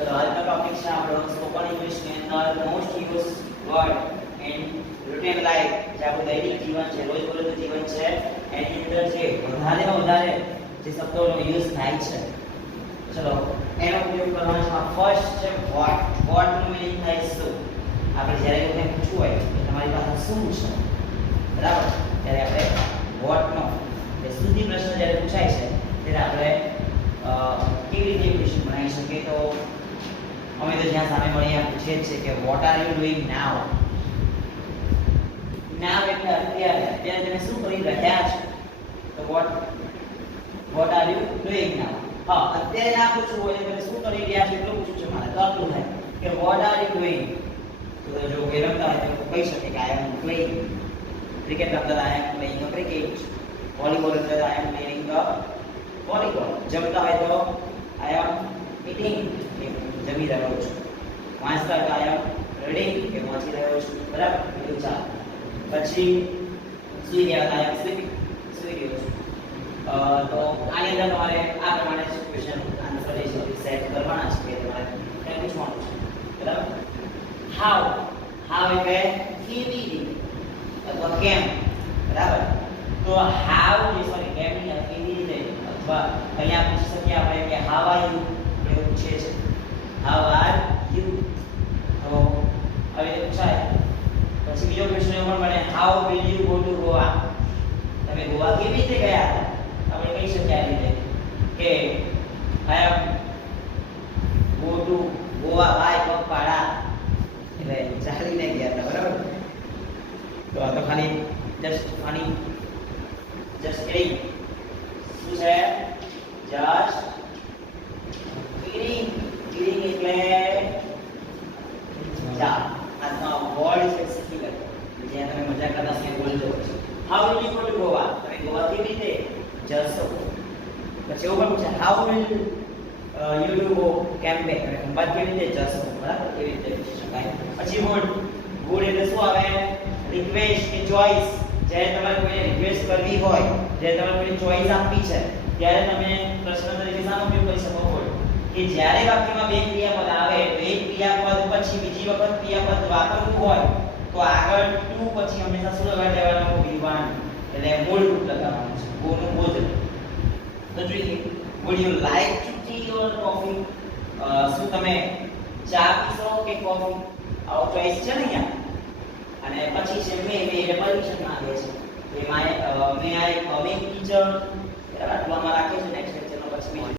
ચલો આજનો ટોપિક છે આપણો સ્પોકન ઇંગ્લિશ ની અંદર most use word in routine life, જે આપણું દૈનિક જીવન છે, રોજબરોજનું જીવન છે, એની અંદર જે વધારેમાં વધારે જે શબ્દોનો યુઝ થાય છે. ચલો એનો ઉપયોગ કરવાનો છે. ફર્સ્ટ છે વોટ. વોટ નું મીનિંગ થાય શું. આપણે જ્યારે કોઈ પૂછવું હોય કે તમારી પાસે શું છે, બરાબર, ત્યારે આપણે વોટ નો જે સુધી પ્રશ્ન જ્યારે પૂછાય છે ત્યારે આપણે કેવી રીતે ક્વેશ્ચન બનાવી શકીએ. તો અમે તો જ્યાં સામે મળીએ પૂછીએ જ છે કે વોટ આર યુ ડુઈંગ નાઉ. નાઉ એટલે અત્યારે, અત્યારે તમે શું કરી રહ્યા છો. તો વોટ આર યુ ડુઈંગ નાઉ. હા, અત્યારે ના પૂછવું હોય તમે શું કરી રહ્યા છો એટલું પૂછવું છે મારે, તો આટલું થાય કે વોટ આર યુ ડુઈંગ. તો જો ગેમ રમતા હોય તો કહી શકે કે આઈ એમ પ્લેઇંગ ક્રિકેટ. રમતા I am playing a cricket. Volleyball રમતા I am playing a volleyball. જમતા હોય તો આઈ એમ ઈટિંગ, જમી રહ્યો છું. વાંચતા હોય તો આઈ એમ રીડિંગ, કે વાંચી રહ્યો છું, બરાબર. એવું ચાલે. પછી સુઈ ગયા હતા, આઈ એમ સ્લીપિંગ, સુઈ ગયો છું. તો આની અંદર તમારે આ પ્રમાણે ક્વેશ્ચન આન્સર સેટ કરવાના છે કે તમારે કંઈ પૂછવાનું છે, બરાબર. હાઉ. હાઉ એટલે કેવી રીતે અથવા કેમ, બરાબર. તો હાઉ જે સોરી કેમ નહીં, કેવી રીતે અથવા અહીંયા પૂછી શકીએ આપણે કે હાઉ આર યુ એવું પૂછે છે. How are you. તો હવે પૂછાય. પછી બીજો ક્વેશ્ચન એવો પણ બને how will you go to Goa. તમે ગોવા કેવી રીતે ગયા હતા. આપણે કહી શકીએ આ રીતે કે આઈ am go to Goa by પગપાળા, એટલે ચાલીને ગયા હતા, બરાબર. તો આ તો ખાલી જસ્ટ કિડિંગ. શું છે? Just kidding. કિડિંગ એટલે મજાક. આજનો વર્ડ છે શીખી લો, જ્યાં તમે મજાક કરતા સમય બોલજો. How will you go to Goa. તમે ગોવા કેવી રીતે જશો. પછી એવું પણ પૂછે how will you do go Cambay. તમે ખંભાત કેવી રીતે જશો, બરાબર. કેવી રીતે પૂછી શકાય. પછી વુડ એટલે શું આવે? રિક્વેસ્ટ કે ચોઇસ. જ્યારે તમારે કોઈને રિક્વેસ્ટ કરવી હોય, જ્યારે તમારે કોઈને ચોઇસ આપવી છે, ત્યારે તમે પ્રશ્ન તરીકે શાનો ઉપયોગ કરી શકો. વુડ. કે જ્યારે વાક્યમાં બે ક્રિયાપદ આવે તો એક ક્રિયાપદ પછી બીજી વખત ક્રિયાપદ વાપરવું હોય તો આગળ ટુ પછી હંમેશા શું લગાડી દેવાનું? V1, એટલે મૂળ રૂપ લગાવવાનું છે. ગોનું ગોત્ર. તો જોઈએ would you like to tea or coffee. શું તમે ચા પીશો કે કોફી. આવો ચોઈસ છે ને અહીંયા. અને પછી છે મે એટલે પરમિશન માંગે છે. મે આઈ કમિંગ ટીચર, આટલામાં રાખે છે ને